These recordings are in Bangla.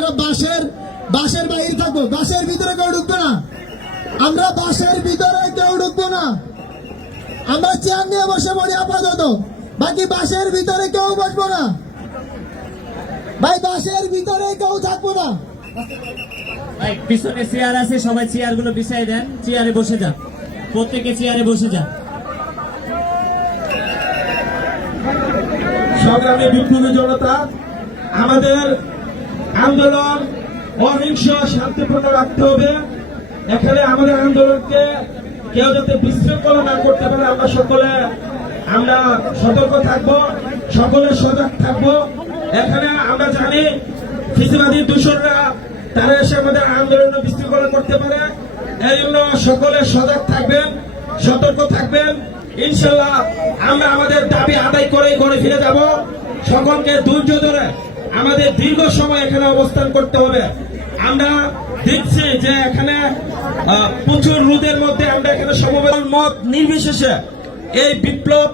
আমরা বাসের বাসের বাইরে থাকব। বাসের ভিতরে কেউ ঢুকবো না। আমরা বাসের ভিতরে কেউ ঢুকবো না। আমরা চেয়ার নিয়ে বসে পড়ি আপাতত। বাকি বাসের ভিতরে কেউ বসবো না। ভাই বাসের ভিতরে কেউ থাকব না। ভাই, পিছনে চেয়ার আছে সবাই চেয়ারগুলো বিছাই দেন। চেয়ারে বসে যান। প্রত্যেকে চেয়ারে বসে যান। সংগ্রামী বিপ্লবী জনতা আমাদের আন্দোলন অহিংস শান্তিপূর্ণ রাখতে হবে। এখানে আমাদের আন্দোলনকে কেউ যাতে বিশৃঙ্খলা না করতে পারে, আমরা সকলে, আমরা সতর্ক থাকব, সকলে সজাগ থাকব। এখানে আমরা জানি ফিসিবাদী দূষণরা তারা এসে আমাদের আন্দোলন বিশৃঙ্খলা করতে পারে। এই জন্য সকলে সজাগ থাকবেন, সতর্ক থাকবেন। ইনশাল্লাহ আমরা আমাদের দাবি আদায় করে ঘরে ফিরে যাব। সকলকে ধৈর্য ধরে আমাদের দীর্ঘ সময় এখানে অবস্থান করতে হবে। আমরা দেখছি যে এখানে প্রচুর রোদের মধ্যে আমরা এখানে সমবেদন মত নির্বিশেষে এই বিপ্লব,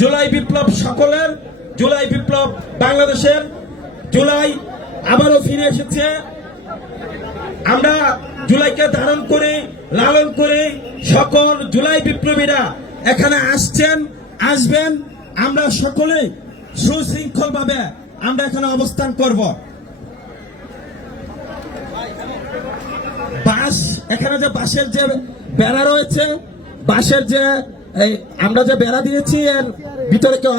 জুলাই বিপ্লব সকলের, জুলাই বিপ্লব বাংলাদেশের জুলাই আবারও ফিরে এসেছে। আমরা জুলাইকে ধারণ করে, লালন করে সকল জুলাই বিপ্লবীরা এখানে আসছেন, আসবেন। আমরা সকলেই সুশৃঙ্খল ভাবে আমরা এখানে অবস্থান করব। বাস, এখানে যে বাসের যে বেড়া রয়েছে, বাসের যে আমরা যে বেড়া দিয়েছি, এর ভিতরে কেউ